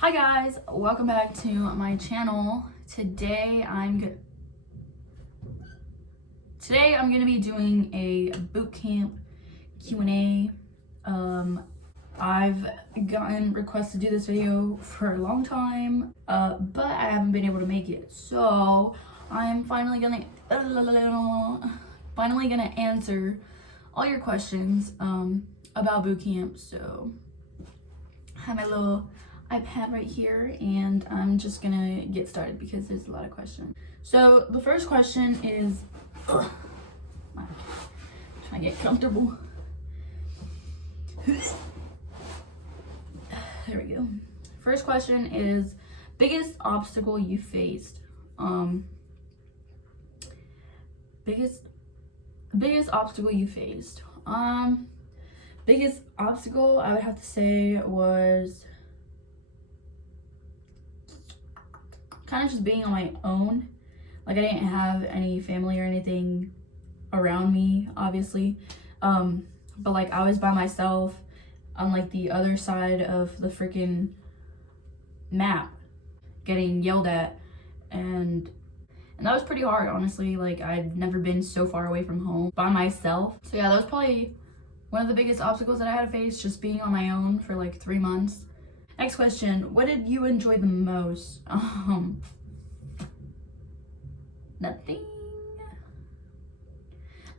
Hi guys, welcome back to my channel. Today I'm gonna be doing a boot camp Q&A. I've gotten requests to do this video for a long time, but I haven't been able to make it. So I'm finally gonna answer all your questions about boot camp. So I have my little iPad right here, and I'm just gonna get started because there's a lot of questions. So the first question is, trying to get comfortable. There we go. First question is, biggest obstacle you faced. Biggest obstacle you faced. Biggest obstacle I would have to say was kind of just being on my own. Like, I didn't have any family or anything around me, obviously, but like I was by myself on like the other side of the freaking map, getting yelled at, and that was pretty hard, honestly. Like, I'd never been so far away from home by myself. So yeah, that was probably one of the biggest obstacles that I had to face, just being on my own for like 3 months. Next question, what did you enjoy the most? Nothing.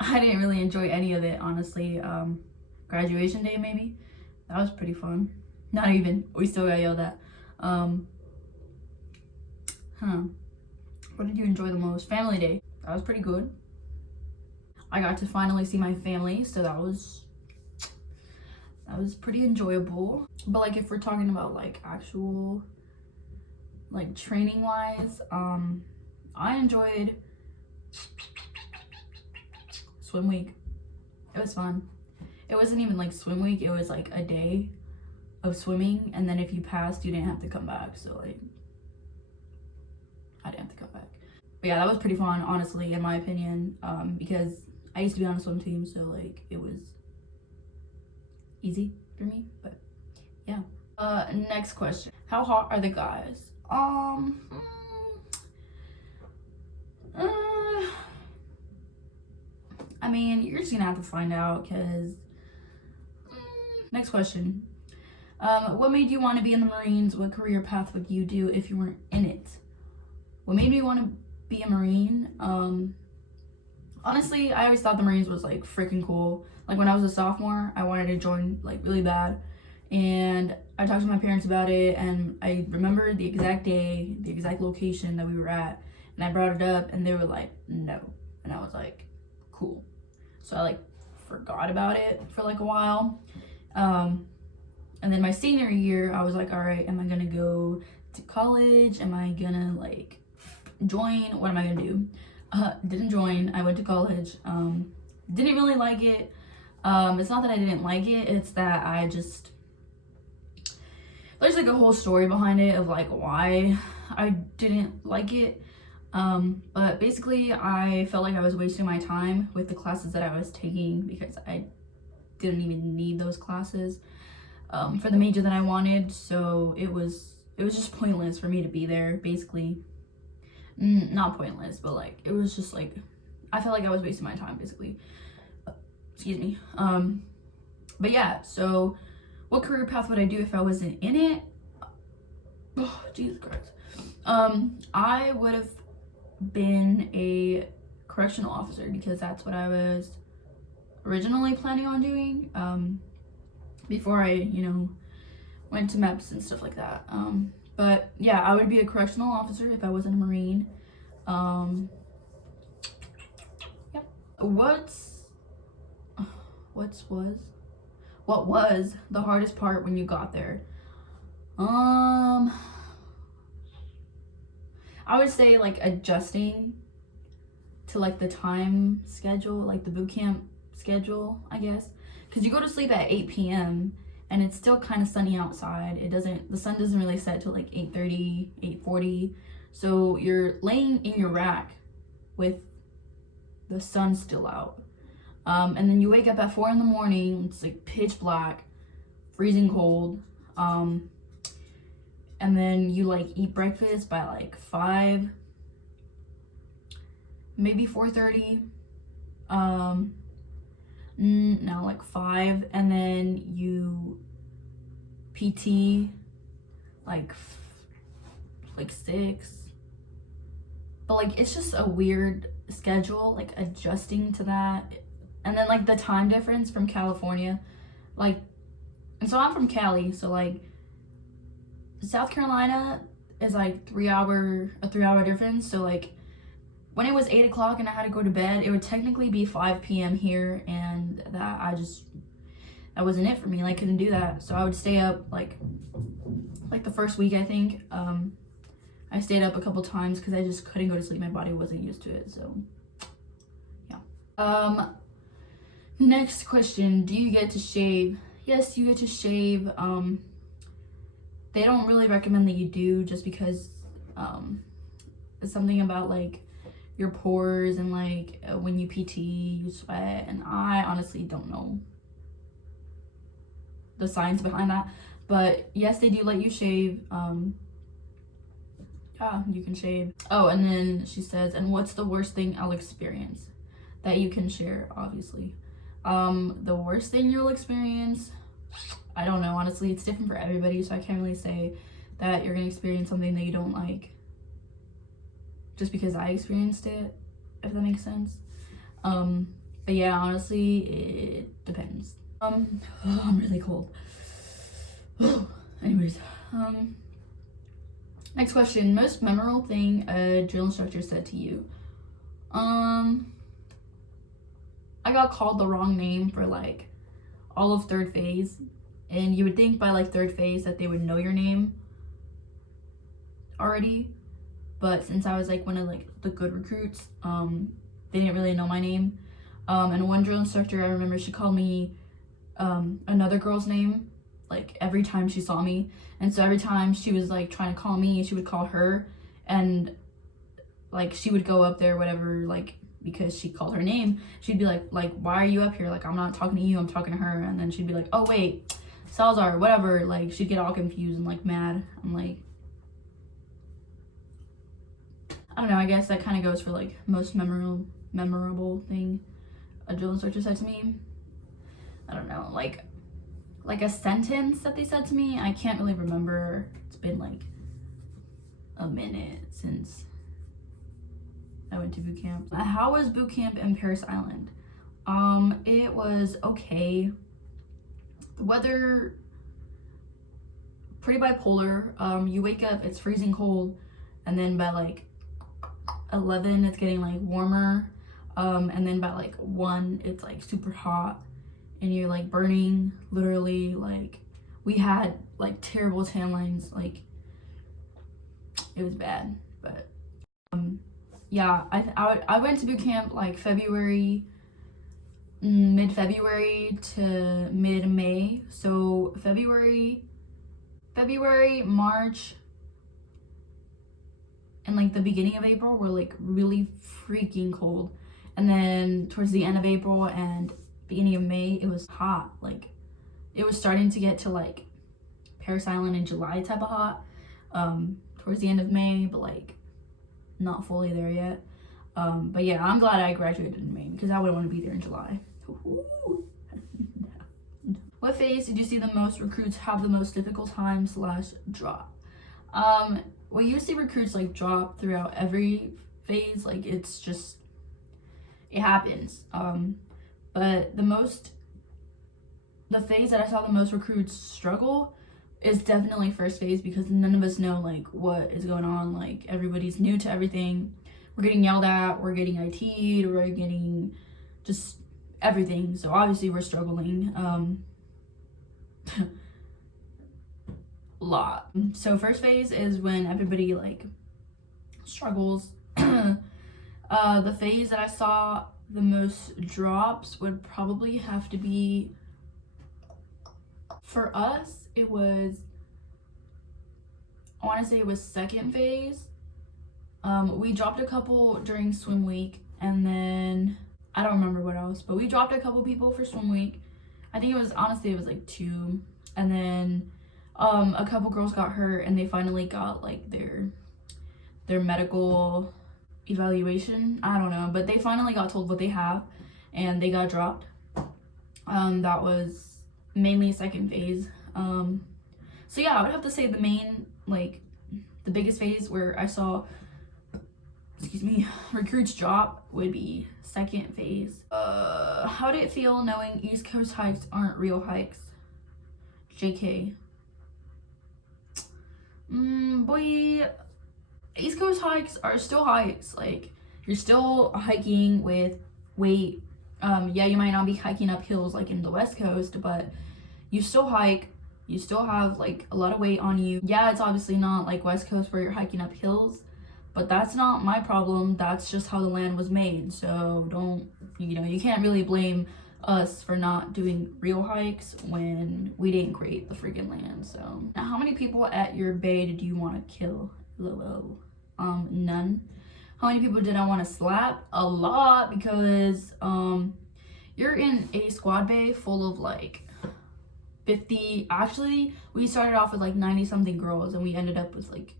I didn't really enjoy any of it, honestly. Graduation day, maybe. That was pretty fun. Not even. We still got yelled at. What did you enjoy the most? Family day. That was pretty good. I got to finally see my family, so that was pretty enjoyable. But like, if we're talking about like actual like training wise, I enjoyed swim week. It was fun. It wasn't even like swim week, it was like a day of swimming, and then if you passed you didn't have to come back. So like, I didn't have to come back. But yeah, that was pretty fun, honestly, in my opinion, because I used to be on a swim team, so like it was easy for me. But yeah. Next question, how hot are the guys? I mean, you're just gonna have to find out, because next question, what made you want to be in the Marines? What career path would you do if you weren't in it? What made me want to be a Marine? Honestly, I always thought the Marines was like freaking cool. Like, when I was a sophomore, I wanted to join like really bad, and I talked to my parents about it, and I remember the exact day, the exact location that we were at, and I brought it up, and they were like, no. And I was like, cool. So I like forgot about it for like a while, and then my senior year I was like, all right, am I gonna go to college? Am I gonna like join? What am I gonna do? Didn't join. I went to college. Didn't really like it. It's not that I didn't like it, it's that there's like a whole story behind it of like why I didn't like it. But basically I felt like I was wasting my time with the classes that I was taking, because I didn't even need those classes for the major that I wanted. So it was just pointless for me to be there, basically. Not pointless, but like it was just like, I felt like I was wasting my time, basically. Excuse me. But yeah, so what career path would I do if I wasn't in it? Oh, Jesus Christ. I would have been a correctional officer, because that's what I was originally planning on doing, before I, went to MEPS and stuff like that. But yeah, I would be a correctional officer if I wasn't a Marine. Yep. What was the hardest part when you got there? I would say like adjusting to like the time schedule, like the boot camp schedule, I guess, because you go to sleep at 8 p.m. and it's still kind of sunny outside. The sun doesn't really set till like 8:30, 8:40. So you're laying in your rack with the sun still out. And then you wake up at 4 in the morning, it's like pitch black, freezing cold. And and then you like eat breakfast by like 5, maybe 4:30. No, like 5, and then you PT like 6. But like it's just a weird schedule, like adjusting to that. And then like the time difference from California, like, and so I'm from Cali, so like South Carolina is like a 3-hour difference. So like when it was 8 o'clock and I had to go to bed, it would technically be 5 p.m. here, and that wasn't it for me. Like, couldn't do that. So I would stay up like the first week, I think. I stayed up a couple times because I just couldn't go to sleep. My body wasn't used to it. So yeah. Next question, do you get to shave? Yes, you get to shave. They don't really recommend that you do, just because it's something about like your pores, and like when you PT you sweat, and I honestly don't know the science behind that. But yes, they do let you shave. Yeah, you can shave. Oh, and then she says, and what's the worst thing I'll experience? That you can share, obviously. The worst thing you'll experience, I don't know, honestly. It's different for everybody, so I can't really say that you're gonna experience something that you don't like just because I experienced it, if that makes sense. But yeah, honestly, it depends. Oh, I'm really cold. Anyways, next question, most memorable thing a drill instructor said to you. I got called the wrong name for like all of 3rd phase, and you would think by like 3rd phase that they would know your name already, but since I was like one of like the good recruits, they didn't really know my name. And one drill instructor, I remember, she called me another girl's name like every time she saw me, and so every time she was like trying to call me, she would call her, and like she would go up there, whatever, like because she called her name, she'd be like why are you up here, like I'm not talking to you, I'm talking to her. And then she'd be like, oh wait, Salazar, whatever. Like she'd get all confused and like mad. I'm like, I don't know, I guess that kind of goes for like most memorable thing a drill instructor said to me. I don't know, like a sentence that they said to me, I can't really remember. It's been like a minute since I went to boot camp. How was boot camp in Parris Island? It was okay. The weather, pretty bipolar. You wake up, it's freezing cold, and then by like 11 it's getting like warmer, and then by like 1 it's like super hot, and you're like burning, literally. Like we had like terrible tan lines, like it was bad. But yeah, I went to boot camp like mid-February to mid-May. So February, March, and like the beginning of April were like really freaking cold, and then towards the end of April and beginning of May it was hot. Like it was starting to get to like Parris Island in July type of hot, towards the end of May, but like not fully there yet. But yeah, I'm glad I graduated in May because I wouldn't want to be there in July. What phase did you see the most recruits have the most difficult time / drop? Well, you see recruits like drop throughout every phase, like it's just, it happens. But the phase that I saw the most recruits struggle is definitely first phase, because none of us know like what is going on. Like everybody's new to everything. We're getting yelled at, we're getting IT'd, we're getting just everything. So obviously we're struggling a lot. So first phase is when everybody like struggles. The phase that I saw the most drops would probably have to be, for us, it was, I want to say it was second phase. We dropped a couple during swim week, and then I don't remember what else, but we dropped a couple people for swim week. I think it was, honestly, it was like 2. And then A couple girls got hurt and they finally got like their medical evaluation. I don't know, but they finally got told what they have and they got dropped. That was mainly second phase. So yeah, I would have to say the main, like the biggest phase where I saw, excuse me, recruits drop would be second phase. How did it feel knowing East Coast hikes aren't real hikes? JK. Boy, East Coast hikes are still hikes. Like, you're still hiking with weight. Yeah, you might not be hiking up hills like in the West Coast, but you still hike. You still have like a lot of weight on you. Yeah, it's obviously not like West Coast where you're hiking up hills, but that's not my problem. That's just how the land was made. So don't, you can't really blame us for not doing real hikes when we didn't create the freaking land. So now, how many people at your bay did you want to kill? None. How many people did I want to slap? A lot, because you're in a squad bay full of like 50. Actually, we started off with like 90 something girls and we ended up with like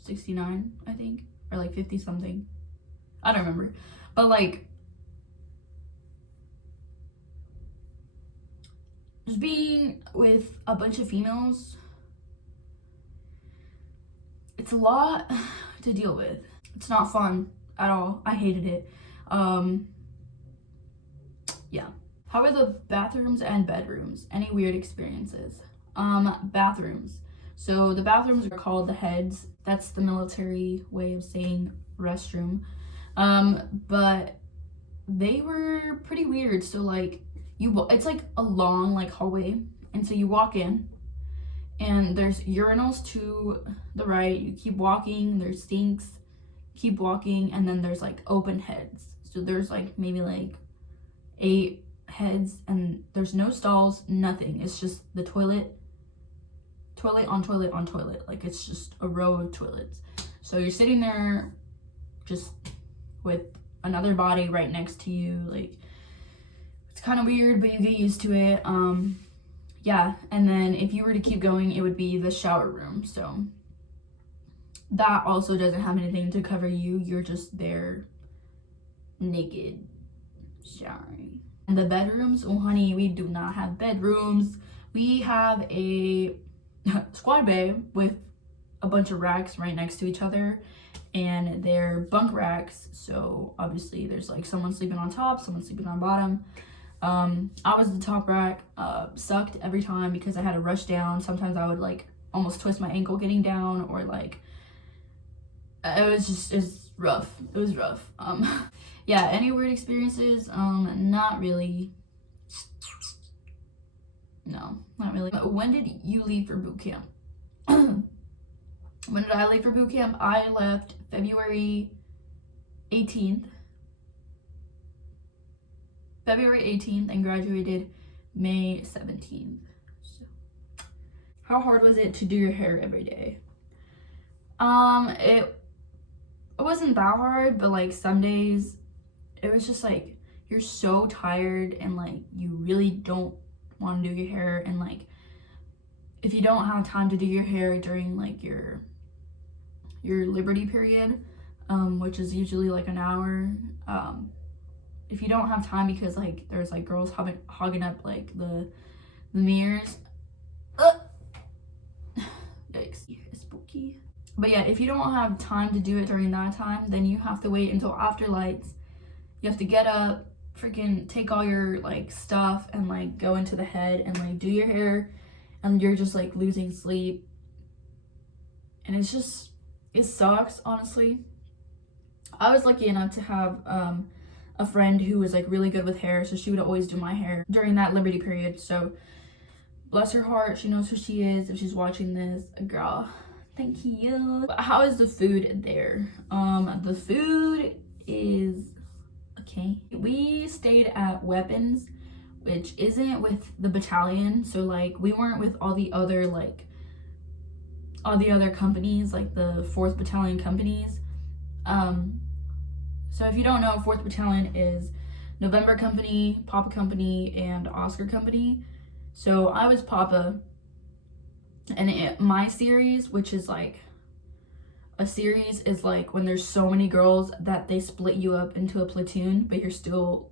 69, I think, or like 50 something. I don't remember, but like just being with a bunch of females, it's a lot to deal with. It's not fun at all. I hated it. Yeah. How are the bathrooms and bedrooms? Any weird experiences? Bathrooms. So the bathrooms are called the heads. That's the military way of saying restroom. But they were pretty weird. So like it's like a long like hallway, and so you walk in and there's urinals to the right. You keep walking, there's sinks, keep walking, and then there's like open heads. So there's like maybe like 8 heads, and there's no stalls, nothing. It's just the toilet on toilet on toilet. Like, it's just a row of toilets. So you're sitting there just with another body right next to you. Like, it's kind of weird, but you get used to it. Yeah, and then if you were to keep going, it would be the shower room. So that also doesn't have anything to cover you. You're just there naked showering. And the bedrooms, oh honey, we do not have bedrooms. We have a squad bay with a bunch of racks right next to each other, and they're bunk racks. So obviously there's like someone sleeping on top, someone sleeping on bottom. I was the top rack. Sucked every time because I had to rush down. Sometimes I would like almost twist my ankle getting down, or like it's rough. It was rough. Yeah, any weird experiences? Not really. No, not really. When did you leave for boot camp? When did I leave for boot camp? I left February 18th. And graduated May 17th. So, how hard was it to do your hair every day? It wasn't that hard, but like some days it was just like you're so tired and like you really don't want to do your hair, and like if you don't have time to do your hair during like your liberty period, which is usually like an hour, if you don't have time because like there's like girls hogging up like the mirrors, yikes, it's spooky. But yeah, if you don't have time to do it during that time, then you have to wait until after lights. You have to get up, freaking take all your like stuff and like go into the head and like do your hair, and you're just like losing sleep, and it sucks, honestly. I was lucky enough to have a friend who was like really good with hair, so she would always do my hair during that liberty period. So bless her heart, she knows who she is if she's watching this. Girl, thank you. How is the food there? The food is okay. We stayed at Weapons, which isn't with the battalion, so like we weren't with all the other companies, like the 4th Battalion companies. So if you don't know, 4th Battalion is November Company, Papa Company, and Oscar Company. So I was Papa, and my series, which is like, a series is like when there's so many girls that they split you up into a platoon, but you're still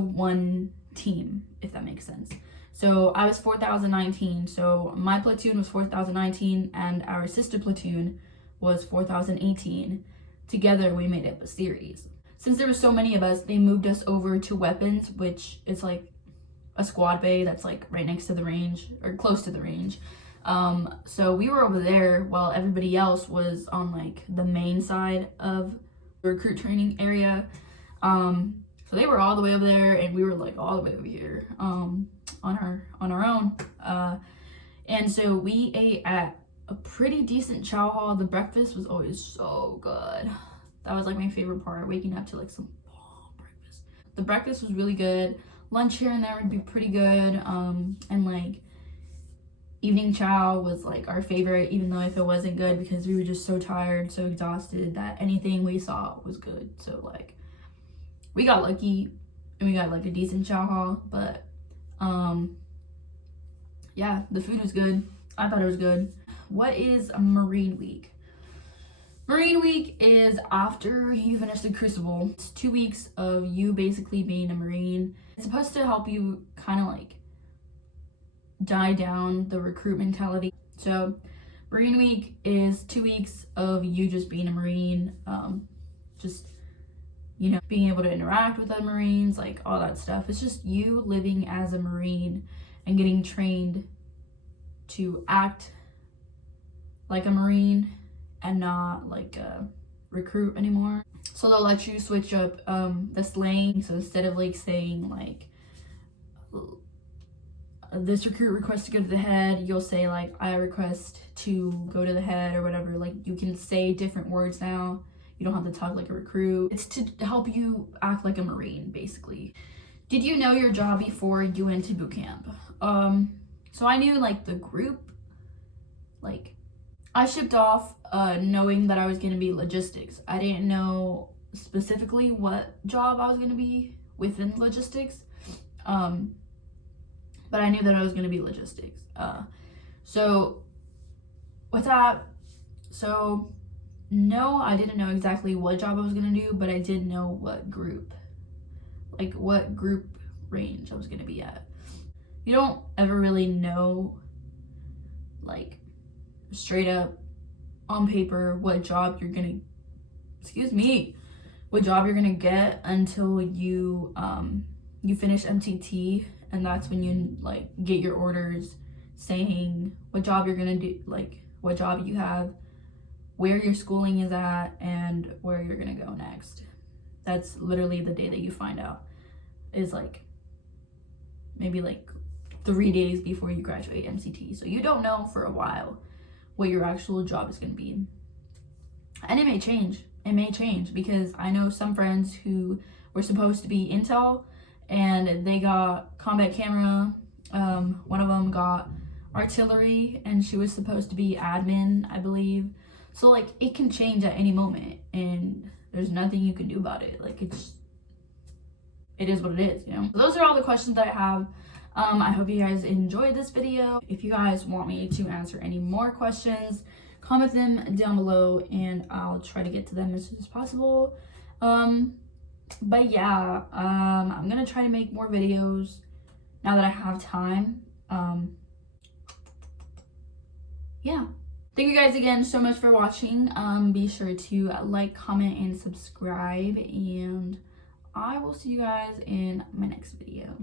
one team, if that makes sense. So I was 4019, so my platoon was 4019 and our sister platoon was 4018. Together we made up a series. Since there were so many of us, they moved us over to weapons, which is like a squad bay that's like right next to the range, or close to the range. So we were over there while everybody else was on like the main side of the recruit training area. So they were all the way over there and we were like all the way over here, on our own. And so we ate at a pretty decent chow hall. The breakfast was always so good. That was like my favorite part, waking up to like some bomb breakfast. The breakfast was really good. Lunch here and there would be pretty good. And like evening chow was like our favorite, even though if it wasn't good, because we were just so tired, so exhausted, that anything we saw was good. So like we got lucky and we got like a decent chow hall. But yeah, the food was good. I thought it was good. What is a Marine Week? Marine Week is after you finish the Crucible. It's 2 weeks of you basically being a Marine. It's supposed to help you kind of like die down the recruit mentality. So Marine Week is 2 weeks of you just being a Marine, just, you know, being able to interact with other Marines, like all that stuff. It's just you living as a Marine and getting trained to act like a Marine and not like a recruit anymore. So they'll let you switch up the slang. So instead of like saying like, this recruit requests to go to the head, you'll say like, I request to go to the head, or whatever. Like you can say different words now. You don't have to talk like a recruit. It's to help you act like a Marine, basically. Did you know your job before you went to boot camp? So I knew like the group, like I shipped off knowing that I was gonna be logistics. I didn't know specifically what job I was gonna be within logistics. But I knew that I was gonna be logistics. So with that, so no, I didn't know exactly what job I was gonna do, but I did know what group range I was gonna be at. You don't ever really know, like, straight up on paper what job you're gonna get until you finish MTT, and that's when you like get your orders saying what job you're gonna do, like what job you have, where your schooling is at, and where you're gonna go next. That's literally the day that you find out, is like maybe like 3 days before you graduate MCT. So you don't know for a while what your actual job is going to be. And it may change because I know some friends who were supposed to be intel and they got combat camera. One of them got artillery and she was supposed to be admin, I believe. So like it can change at any moment and there's nothing you can do about it. Like it is what it is, you know? So those are all the questions that I have. I hope you guys enjoyed this video. If you guys want me to answer any more questions, comment them down below and I'll try to get to them as soon as possible. But yeah, I'm gonna try to make more videos now that I have time. Yeah. Thank you guys again so much for watching. Be sure to like, comment, and subscribe, and I will see you guys in my next video.